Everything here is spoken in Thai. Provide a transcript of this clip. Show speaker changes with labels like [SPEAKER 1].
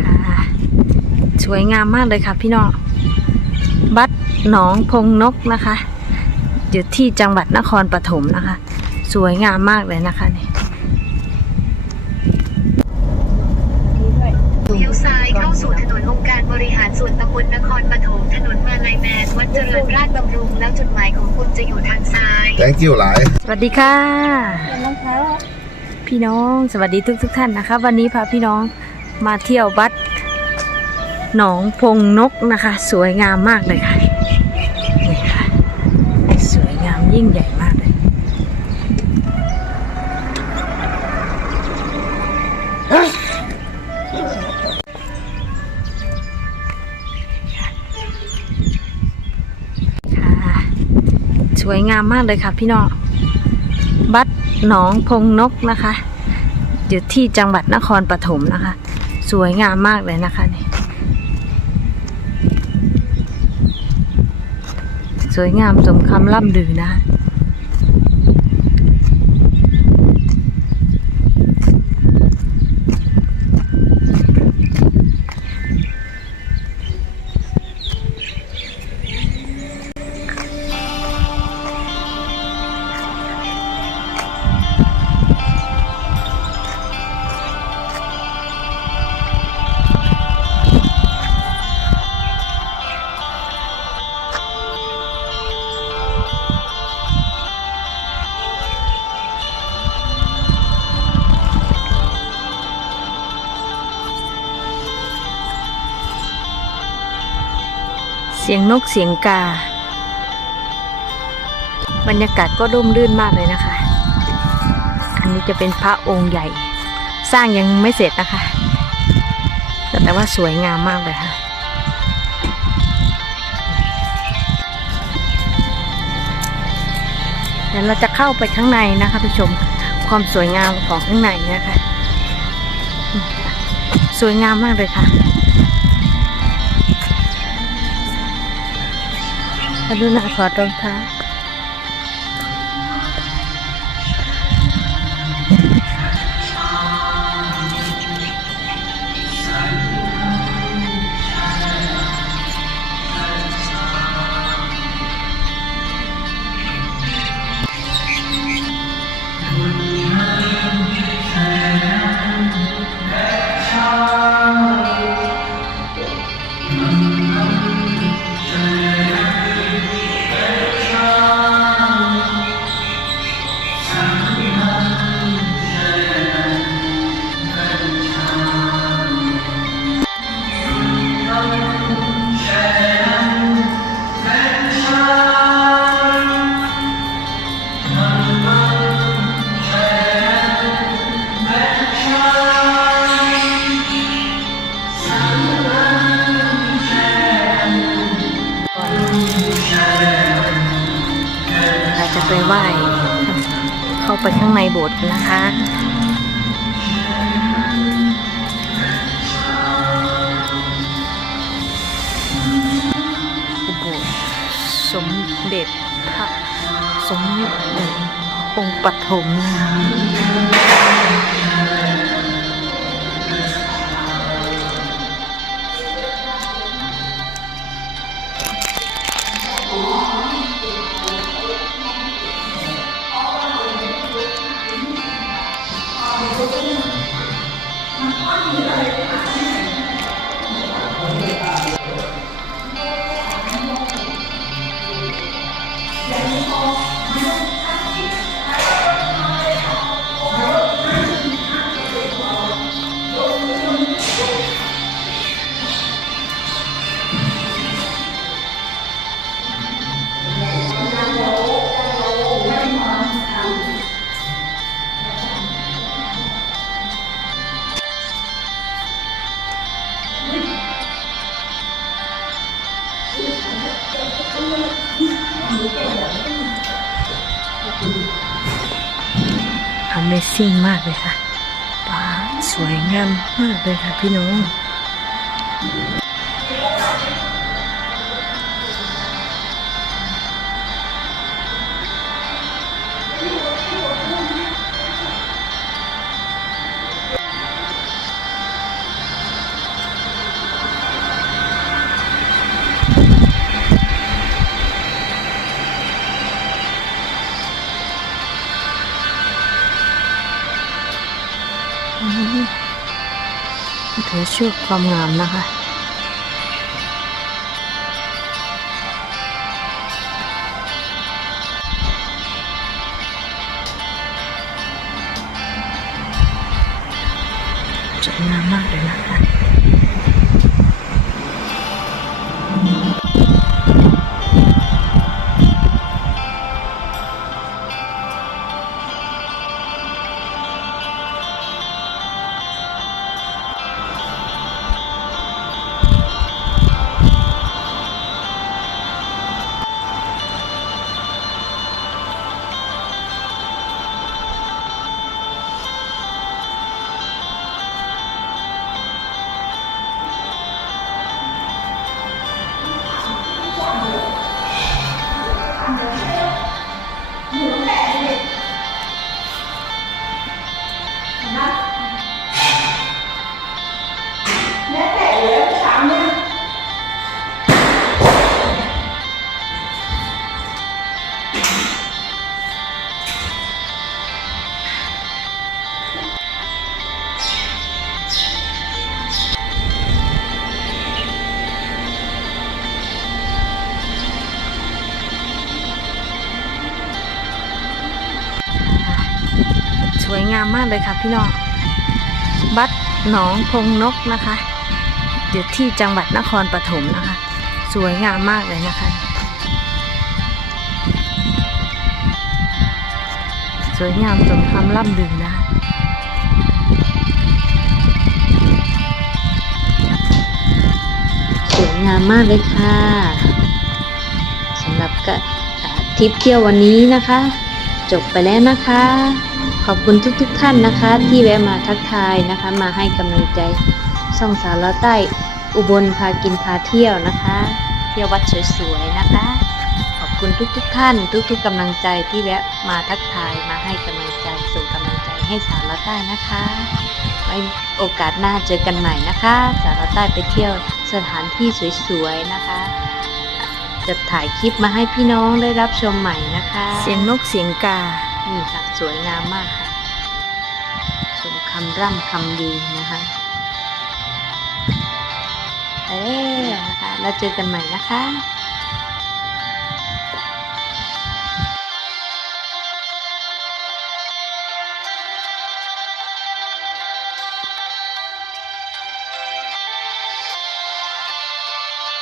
[SPEAKER 1] ค่ะ สวยงามมากเลยค่ะพี่น้องบัดหนองพงนกนะคะอยู่ที่จังหวัดนครปฐมนะคะ สวยงามมากเลยนะคะนี่
[SPEAKER 2] เลี้ยวซ้ายเข้าสู่ถนนองค์การบริหารส่วนตำบลนครปฐมถนนมาลายแมนวัดเจริญราชบำรุงแล้วจุดหมายของคุณจะอยู่ทางซ้าย
[SPEAKER 3] thank you หลาย
[SPEAKER 1] สวัสดีค่ะ พี่น้องสวัสดีทุกทุกๆท่านนะคะ วันนี้พาพี่น้อง มาเที่ยววัดหนองพงนกนะคะ สวยงามมากเลยค่ะนี่ค่ะสวยงามยิ่งใหญ่มากเลยค่ะสวยงามมากเลยค่ะพี่น้องบัดหนองพงนกนะคะ อยู่ที่จังหวัดนครปฐมนะคะ สวยงามมากเลยนะคะนี่สวยงามสมคำล่ำลือนะคะ สียงนกเสียงกา บรรยากาศก็ร่มรื่นมากเลยนะคะ อันนี้จะเป็นพระองค์ใหญ่ สร้างยังไม่เสร็จนะคะ แต่ว่าสวยงามมากเลยค่ะ เดี๋ยวเราจะเข้าไปข้างในนะคะไปชม ความสวยงามของข้างในนะคะ สวยงามมากเลยค่ะ มาดูหน้าถอดรองเท้า ไปข้างในโบสถ์กันนะคะโบสถ์สมเด็จพระสมเด็จองค์ปฐมนะคะ Amazing มากเลยค่ะป้าสวยงามมากเลยค่ะพี่น้อง
[SPEAKER 3] ชื่อความงามนะคะ งามมากเลยค่ะพี่น้องบัดหนองพงนกนะคะอยู่ที่จังหวัดนครปฐมนะคะ สวยงามมากเลยนะคะ สวยงามสมคำล่ำลือนะคะสวยงามมากเลยค่ะสำหรับกทริปเที่ยววันนี้นะคะ จบไปแล้วนะคะ ขอบคุณทุกๆทท่านนะคะ ที่แวะมาทักทายนะคะ มาให้กำลังใจช่องสาวละใต้อุบลพากินพาเที่ยวนะคะ เที่ยววัดสวยๆนะคะ ขอบคุณทุกๆทท่าน ทุกๆกำลังใจที่แวะมาทักทายมาให้กำลังใจส่งกำลังใจให้สาวละใต้นะคะไว้โอกาสหน้าเจอกันใหม่นะคะ สาวละใต้ไปเที่ยวสถานที่สวยๆนะคะจะถ่ายคลิปมาให้พี่น้องได้รับชมใหม่นะคะ
[SPEAKER 1] เสียงนกเสียงกา
[SPEAKER 3] นี่ค่ะ สวยงามมากค่ะสมคำร่ำคำดีนะคะไปแล้วนะคะ แล้วเจอกันใหม่นะคะ